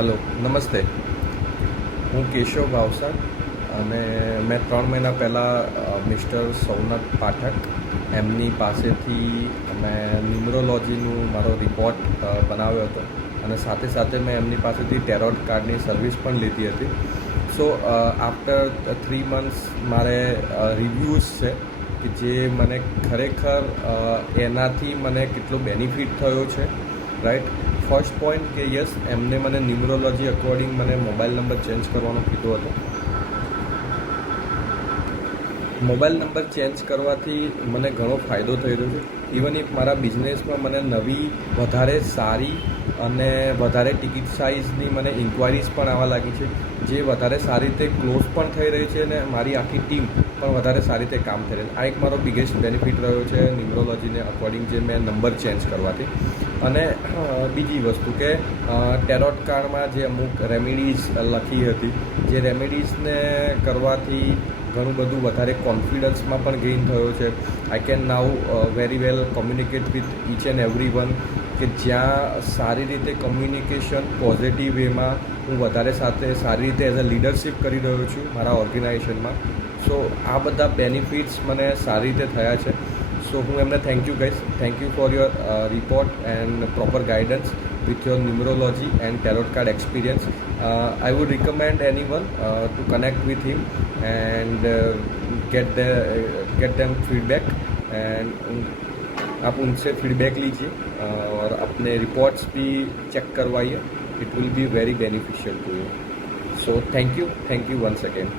Hello, નમસ્તે. હું કેશવ ભાવસાર અને મેં 3 મહિના પહેલાં મિસ્ટર સોમનાથ પાઠક એમની પાસેથી મેં ન્યુમરોલોજીનું મારો રિપોર્ટ બનાવ્યો હતો અને સાથે સાથે મેં એમની પાસેથી ટેરોટ કાર્ડની સર્વિસ પણ લીધી હતી. સો આફ્ટર 3 મંથ્સ મારે રિવ્યૂઝ છે કે જે મને ખરેખર એનાથી મને કેટલો બેનિફિટ થયો છે. રાઈટ, ફર્સ્ટ પોઈન્ટ કે યસ, એમને મને ન્યુમરોલોજી અકોર્ડિંગ મને મોબાઈલ નંબર ચેન્જ કરવાનો કીધો હતો. મોબાઈલ નંબર ચેન્જ કરવાથી મને ઘણો ફાયદો થઈ રહ્યો છે. ઇવન ઇફ મારા બિઝનેસમાં મને નવી વધારે સારી અને વધારે ટિકિટ સાઇઝની મને ઇન્ક્વાયરીઝ પણ આવવા લાગી છે, જે વધારે સારી રીતે ક્લોઝ પણ થઈ રહી છે અને મારી આખી ટીમ પણ વધારે સારી રીતે કામ થઈ રહી છે. આ એક મારો બિગેસ્ટ બેનિફિટ રહ્યો છે ન્યુમરોલોજીને અકોર્ડિંગ જે મેં નંબર ચેન્જ કરવાથી. અને બીજી વસ્તુ કે ટેરોટ કાર્ડમાં જે અમુક રેમેડીઝ લખી હતી, જે રેમેડીઝને કરવાથી ઘણું બધું વધારે કોન્ફિડન્સમાં પણ ગેઇન થયો છે. I can now very well communicate with each and every one, કે જ્યાં સારી રીતે કમ્યુનિકેશન પોઝિટિવ વેમાં હું વધારે સાથે સારી રીતે એઝ અ લીડરશિપ કરી રહ્યો છું મારા ઓર્ગેનાઇઝેશનમાં. સો આ બધા બેનિફિટ્સ મને સારી રીતે થયા છે. સો હું એમને થેન્ક યુ કહીશ. Thank you for your report and proper guidance with your numerology and tarot card experience. I would recommend anyone to connect with him and get them feedback. And आप उनसे फीडबैक लीजिए और अपने reports भी check करवाइए. It will be very beneficial to you. So thank you once again.